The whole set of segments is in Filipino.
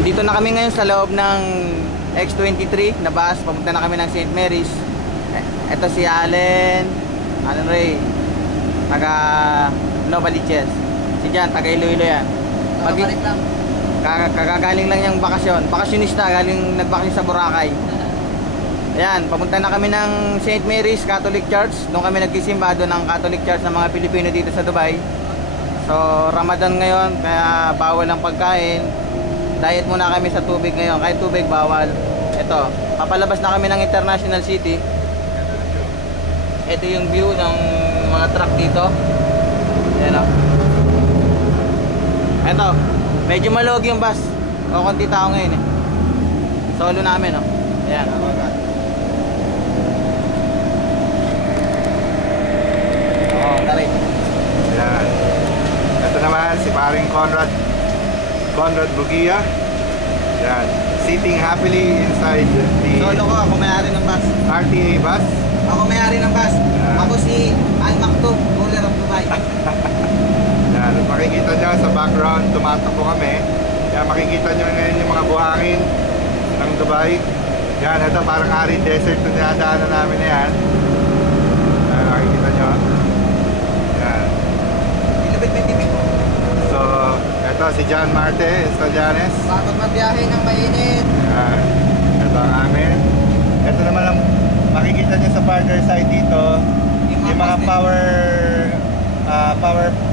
Andito na kami ngayon sa loob ng X23 na bus. Papunta na kami ng St. Mary's. Ito si Allen Ray, taga Novaliches. Si Jan, taga Iloilo yan. Kagagaling lang yung bakasyon. Bakasyonista, nagbakasyon sa Boracay. Ayan, papunta na kami ng St. Mary's Catholic Church. Doon kami nagsisimba doon ng Catholic Church ng mga Pilipino dito sa Dubai. So, Ramadan ngayon, kaya bawal ang pagkain. Diet muna kami sa tubig ngayon. Kahit tubig, bawal. Ito, papalabas na kami ng International City. Ito yung view ng mga truck dito. Ayan o. Ito, medyo malog yung bus. O, konti tao ngayon eh. Solo namin o. Ayan. Oo, tari. Ayan. Ito naman si paring Conrad Bugia. Ayan. Sitting happily inside the Solo ko, ako may-ari ng bus. RTA bus. Ako may-ari ng bus. Ako si Al Maktoum, owner of Dubai. Yan, makikita nyo sa background, tumatakbo kami. Yan, makikita nyo ngayon yung mga buhangin ng Dubai. Yan, ito parang arid desert na dinadaanan namin na yan. Yan, makikita nyo. Yan. Ilubit-bitibit po. So, ito si John Marte Estallanes. Bakit mabiyahe ng mainit? Yan. Ito ang amin. Ito naman ang makikita nyo sa partner side dito. Yung mga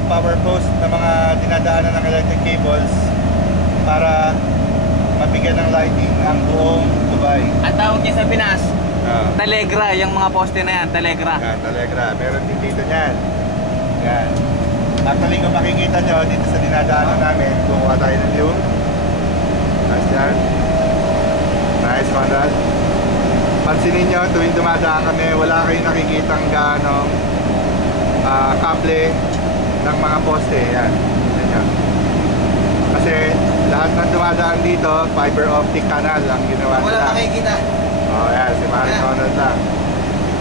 power post na mga dinadaanan ng electric cables para mabigyan ng lighting ang buong Dubai. Ang tawag niya sa Pinas, Telegra, yung mga poste na yan, Telegra. Yan, Telegra. Meron din dito niyan. Yan. Actually, kung makikita nyo dito sa dinadaanan namin, kukuha tayo ng view. Nice yan. Nice, Conrad. Pansinin nyo, tuwing dumadaan kami, wala kayong nakikitang gaano kable ng mga poste. Yan. Yan. Kasi lahat ng dumadaan dito, fiber optic canal ang ginawa nila. Wala nakikita. Oh, yan. Si Maring Conrad lang.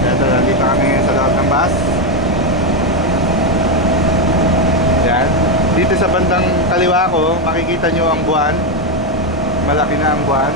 Ito, nandito kami ngayon sa loob ng bus. Yan. Dito sa bandang kaliwa ko, makikita nyo ang buwan. Malaki na ang buwan.